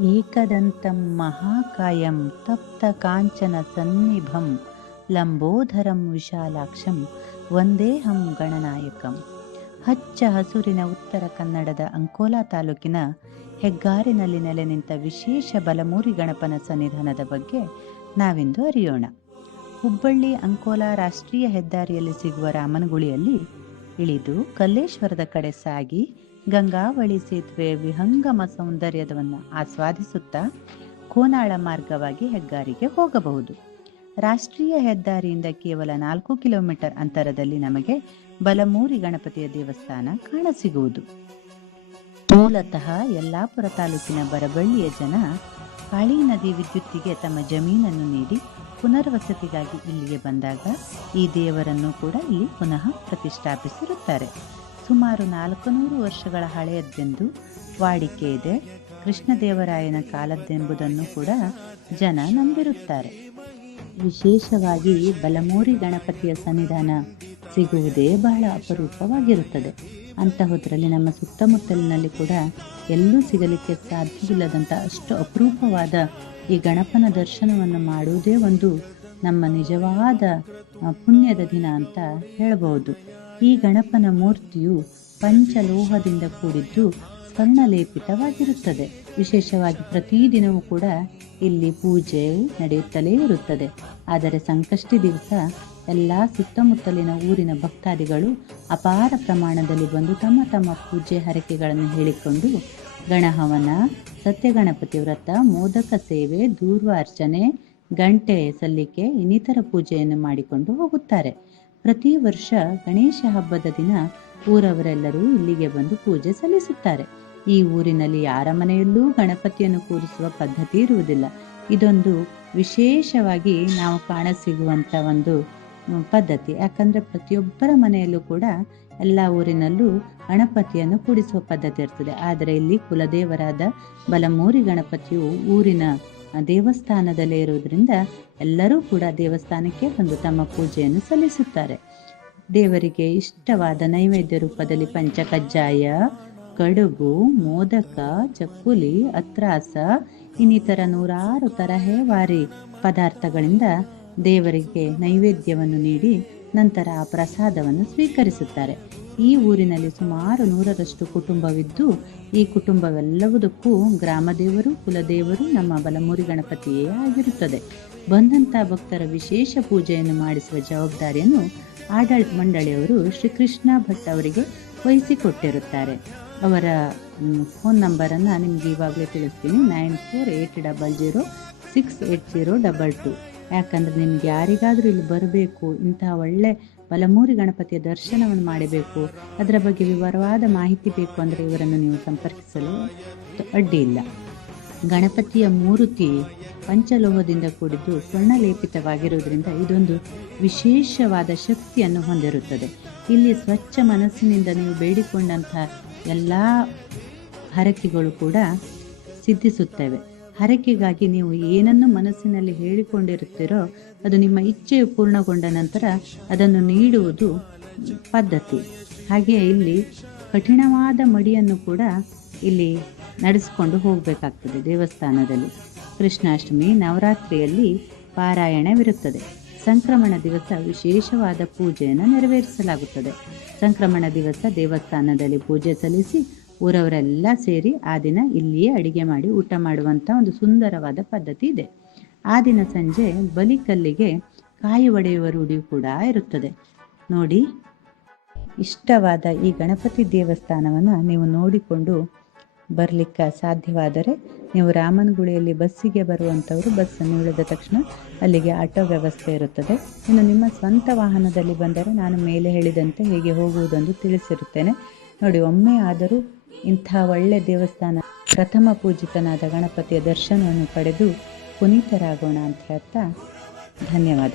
ಏಕದಂತಂ ಮಹಾಕಾಯಂ ತಪ್ತ ಕಾಂಚನ ಸನ್ನಿಭಂ ಲಂಬೋಧರಂ ವಿಶಾಲಾಕ್ಷಂ ವಂದೇಹಂ ಗಣನಾಯಕಂ. ಹಚ್ಚ ಹಸುರಿನ ಉತ್ತರ ಕನ್ನಡದ ಅಂಕೋಲಾ ತಾಲೂಕಿನ ಹೆಗ್ಗಾರಿನಲ್ಲಿ ನೆಲೆ ನಿಂತ ವಿಶೇಷ ಬಲಮೂರಿ ಗಣಪನ ಸನ್ನಿಧಾನದ ಬಗ್ಗೆ ನಾವಿಂದು ಅರಿಯೋಣ. ಹುಬ್ಬಳ್ಳಿ ಅಂಕೋಲಾ ರಾಷ್ಟ್ರೀಯ ಹೆದ್ದಾರಿಯಲ್ಲಿ ಸಿಗುವ ರಾಮನಗುಳಿಯಲ್ಲಿ ಇಳಿದು ಕಲ್ಲೇಶ್ವರದ ಕಡೆ ಸಾಗಿ ಗಂಗಾವಳಿ ಸೇತುವೆ ವಿಹಂಗಮ ಸೌಂದರ್ಯವನ್ನು ಆಸ್ವಾದಿಸುತ್ತಾ ಕೋನಾಳ ಮಾರ್ಗವಾಗಿ ಹೆಗ್ಗಾರಿಗೆ ಹೋಗಬಹುದು. ರಾಷ್ಟ್ರೀಯ ಹೆದ್ದಾರಿಯಿಂದ ಕೇವಲ ನಾಲ್ಕು ಕಿಲೋಮೀಟರ್ ಅಂತರದಲ್ಲಿ ನಮಗೆ ಬಲಮೂರಿ ಗಣಪತಿಯ ದೇವಸ್ಥಾನ ಕಾಣಸಿಗುವುದು. ಮೂಲತಃ ಯಲ್ಲಾಪುರ ತಾಲೂಕಿನ ಬರಬಳ್ಳಿಯ ಜನ ಕಾಳಿ ನದಿ ವಿದ್ಯುತ್ತಿಗೆ ತಮ್ಮ ಜಮೀನನ್ನು ನೀಡಿ ಪುನರ್ವಸತಿಗಾಗಿ ಇಲ್ಲಿಗೆ ಬಂದಾಗ ಈ ದೇವರನ್ನು ಕೂಡ ಇಲ್ಲಿ ಪುನಃ ಪ್ರತಿಷ್ಠಾಪಿಸಿರುತ್ತಾರೆ. ಸುಮಾರು ನಾಲ್ಕು ನೂರು ವರ್ಷಗಳ ಹಳೆಯದ್ದೆಂದು ವಾಡಿಕೆ ಇದೆ. ಕೃಷ್ಣದೇವರಾಯನ ಕಾಲದ್ದೆಂಬುದನ್ನು ಕೂಡ ಜನ ನಂಬಿರುತ್ತಾರೆ. ವಿಶೇಷವಾಗಿ ಬಲಮೂರಿ ಗಣಪತಿಯ ಸನ್ನಿಧಾನ ಸಿಗುವುದೇ ಬಹಳ ಅಪರೂಪವಾಗಿರುತ್ತದೆ. ಅಂತಹುದರಲ್ಲಿ ನಮ್ಮ ಸುತ್ತಮುತ್ತಲಿನಲ್ಲಿ ಕೂಡ ಎಲ್ಲೂ ಸಿಗಲಿಕ್ಕೆ ಸಾಧ್ಯವಿಲ್ಲದಂಥ ಅಷ್ಟು ಅಪರೂಪವಾದ ಈ ಗಣಪನ ದರ್ಶನವನ್ನು ಮಾಡುವುದೇ ಒಂದು ನಮ್ಮ ನಿಜವಾದ ಪುಣ್ಯದ ದಿನ ಅಂತ ಹೇಳಬಹುದು. ಈ ಗಣಪನ ಮೂರ್ತಿಯು ಪಂಚಲೋಹದಿಂದ ಕೂಡಿದ್ದು ಸ್ವರ್ಣಲೇಪಿತವಾಗಿರುತ್ತದೆ. ವಿಶೇಷವಾಗಿ ಪ್ರತಿದಿನವೂ ಕೂಡ ಇಲ್ಲಿ ಪೂಜೆ ನಡೆಯುತ್ತಲೇ ಇರುತ್ತದೆ. ಆದರೆ ಸಂಕಷ್ಟಿ ದಿವಸ ಎಲ್ಲ ಸುತ್ತಮುತ್ತಲಿನ ಊರಿನ ಭಕ್ತಾದಿಗಳು ಅಪಾರ ಪ್ರಮಾಣದಲ್ಲಿ ಬಂದು ತಮ್ಮ ತಮ್ಮ ಪೂಜೆ ಹರಕೆಗಳನ್ನು ಹೇಳಿಕೊಂಡು ಗಣಹವನ, ಸತ್ಯಗಣಪತಿ ವ್ರತ, ಮೋದಕ ಸೇವೆ, ದೂರ್ವಾರ್ಚನೆ, ಗಂಟೆ ಸಲ್ಲಿಕೆ, ಇನ್ನಿತರ ಪೂಜೆಯನ್ನು ಮಾಡಿಕೊಂಡು ಹೋಗುತ್ತಾರೆ. ಪ್ರತಿ ವರ್ಷ ಗಣೇಶ ಹಬ್ಬದ ದಿನ ಊರವರೆಲ್ಲರೂ ಇಲ್ಲಿಗೆ ಬಂದು ಪೂಜೆ ಸಲ್ಲಿಸುತ್ತಾರೆ. ಈ ಊರಿನಲ್ಲಿ ಯಾರ ಮನೆಯಲ್ಲೂ ಗಣಪತಿಯನ್ನು ಕೂರಿಸುವ ಪದ್ಧತಿ ಇರುವುದಿಲ್ಲ. ಇದೊಂದು ವಿಶೇಷವಾಗಿ ನಾವು ಕಾಣಸಿಗುವಂತ ಒಂದು ಪದ್ಧತಿ. ಯಾಕಂದ್ರೆ ಪ್ರತಿಯೊಬ್ಬರ ಮನೆಯಲ್ಲೂ ಕೂಡ ಎಲ್ಲ ಊರಿನಲ್ಲೂ ಗಣಪತಿಯನ್ನು ಕೂಡಿಸುವ ಪದ್ಧತಿ ಇರ್ತದೆ. ಆದರೆ ಇಲ್ಲಿ ಕುಲದೇವರಾದ ಬಲಮೂರಿ ಗಣಪತಿಯು ಊರಿನ ದೇವಸ್ಥಾನದಲ್ಲೇ ಇರುವುದರಿಂದ ಎಲ್ಲರೂ ಕೂಡ ದೇವಸ್ಥಾನಕ್ಕೆ ಬಂದು ತಮ್ಮ ಪೂಜೆಯನ್ನು ಸಲ್ಲಿಸುತ್ತಾರೆ. ದೇವರಿಗೆ ಇಷ್ಟವಾದ ನೈವೇದ್ಯ ರೂಪದಲ್ಲಿ ಪಂಚಕಜ್ಜಾಯ, ಕಡುಬು, ಮೋದಕ, ಚಕ್ಕುಲಿ, ಅತ್ರಾಸ, ಇನ್ನಿತರ ನೂರಾರು ತರಹೇವಾರಿ ಪದಾರ್ಥಗಳಿಂದ ದೇವರಿಗೆ ನೈವೇದ್ಯವನ್ನು ನೀಡಿ ನಂತರ ಪ್ರಸಾದವನ್ನು ಸ್ವೀಕರಿಸುತ್ತಾರೆ. ಈ ಊರಿನಲ್ಲಿ ಸುಮಾರು ನೂರರಷ್ಟು ಕುಟುಂಬವಿದ್ದು, ಈ ಕುಟುಂಬವೆಲ್ಲವುದಕ್ಕೂ ಗ್ರಾಮದೇವರು, ಕುಲದೇವರು ನಮ್ಮ ಬಲಮೂರಿ ಗಣಪತಿಯೇ ಆಗಿರುತ್ತದೆ. ಬಂದಂತ ಭಕ್ತರ ವಿಶೇಷ ಪೂಜೆಯನ್ನು ಮಾಡಿಸುವ ಜವಾಬ್ದಾರಿಯನ್ನು ಆಡಳಿತ ಮಂಡಳಿಯವರು ಶ್ರೀಕೃಷ್ಣ ಭಟ್ ಅವರಿಗೆ ವಹಿಸಿಕೊಟ್ಟಿರುತ್ತಾರೆ. ಅವರ ಫೋನ್ ನಂಬರನ್ನು ನಿಮಗೆ ಇವಾಗಲೇ ತಿಳಿಸ್ತೀನಿ. Nine four eight double zero six eight zero double two. ಯಾಕಂದ್ರೆ ನಿಮ್ಗೆ ಯಾರಿಗಾದರೂ ಇಲ್ಲಿ ಬರಬೇಕು, ಇಂತಹ ಒಳ್ಳೆ ಬಲಮೂರಿ ಗಣಪತಿಯ ದರ್ಶನವನ್ನು ಮಾಡಬೇಕು, ಅದರ ಬಗ್ಗೆ ವಿವರವಾದ ಮಾಹಿತಿ ಬೇಕು ಅಂದರೆ ಇವರನ್ನು ನೀವು ಸಂಪರ್ಕಿಸಲು ಅಡ್ಡಿ ಇಲ್ಲ ಗಣಪತಿಯ ಮೂರ್ತಿ ಪಂಚಲೋಹದಿಂದ ಕೂಡಿದ್ದು ಸ್ವರ್ಣಲೇಪಿತವಾಗಿರುವುದರಿಂದ ಇದೊಂದು ವಿಶೇಷವಾದ ಶಕ್ತಿಯನ್ನು ಹೊಂದಿರುತ್ತದೆ. ಇಲ್ಲಿ ಸ್ವಚ್ಛ ಮನಸ್ಸಿನಿಂದ ನೀವು ಬೇಡಿಕೊಂಡಂತಹ ಎಲ್ಲ ಹರಕೆಗಳು ಕೂಡ ಸಿದ್ಧಿಸುತ್ತವೆ. ಹರಕೆಗಾಗಿ ನೀವು ಏನನ್ನು ಮನಸ್ಸಿನಲ್ಲಿ ಹೇಳಿಕೊಂಡಿರುತ್ತೀರೋ ಅದು ನಿಮ್ಮ ಇಚ್ಛೆ ಪೂರ್ಣಗೊಂಡ ನಂತರ ಅದನ್ನು ನೀಡುವುದು ಪದ್ಧತಿ. ಹಾಗೆ ಇಲ್ಲಿ ಕಠಿಣವಾದ ಮಡಿಯನ್ನು ಕೂಡ ಇಲ್ಲಿ ನಡೆಸಿಕೊಂಡು ಹೋಗಬೇಕಾಗ್ತದೆ ದೇವಸ್ಥಾನದಲ್ಲಿ. ಕೃಷ್ಣಾಷ್ಟಮಿ ನವರಾತ್ರಿಯಲ್ಲಿ ಪಾರಾಯಣವಿರುತ್ತದೆ. ಸಂಕ್ರಮಣ ದಿವಸ ವಿಶೇಷವಾದ ಪೂಜೆಯನ್ನು ನೆರವೇರಿಸಲಾಗುತ್ತದೆ. ಸಂಕ್ರಮಣ ದಿವಸ ದೇವಸ್ಥಾನದಲ್ಲಿ ಪೂಜೆ ಸಲ್ಲಿಸಿ ಊರವರೆಲ್ಲ ಸೇರಿ ಆ ದಿನ ಇಲ್ಲಿಯೇ ಅಡಿಗೆ ಮಾಡಿ ಊಟ ಮಾಡುವಂಥ ಒಂದು ಸುಂದರವಾದ ಪದ್ಧತಿ ಇದೆ. ಆ ದಿನ ಸಂಜೆ ಬಲಿಕಲ್ಲಿಗೆ ಕಾಯಿ ಒಡೆಯುವ ರೂಢಿ ಕೂಡ ಇರುತ್ತದೆ. ನೋಡಿ, ಇಷ್ಟವಾದ ಈ ಗಣಪತಿ ದೇವಸ್ಥಾನವನ್ನು ನೀವು ನೋಡಿಕೊಂಡು ಬರಲಿಕ್ಕೆ ಸಾಧ್ಯವಾದರೆ ನೀವು ರಾಮನಗುಳಿಯಲ್ಲಿ ಬಸ್ಸಿಗೆ ಬರುವಂಥವರು ಬಸ್ಸನ್ನು ಇಳಿದ ತಕ್ಷಣ ಅಲ್ಲಿಗೆ ಆಟೋ ವ್ಯವಸ್ಥೆ ಇರುತ್ತದೆ. ಇನ್ನು ನಿಮ್ಮ ಸ್ವಂತ ವಾಹನದಲ್ಲಿ ಬಂದರೆ ನಾನು ಮೇಲೆ ಹೇಳಿದಂತೆ ಹೇಗೆ ಹೋಗುವುದೆಂದು ತಿಳಿಸಿರುತ್ತೇನೆ. ನೋಡಿ, ಒಮ್ಮೆ ಆದರೂ ಇಂಥ ಒಳ್ಳೆ ದೇವಸ್ಥಾನ ಪ್ರಥಮ ಪೂಜಿತನಾದ ಗಣಪತಿಯ ದರ್ಶನವನ್ನು ಪಡೆದು ಪುನೀತರಾಗೋಣ ಅಂತ ಹೇಳ್ತಾ ಧನ್ಯವಾದ.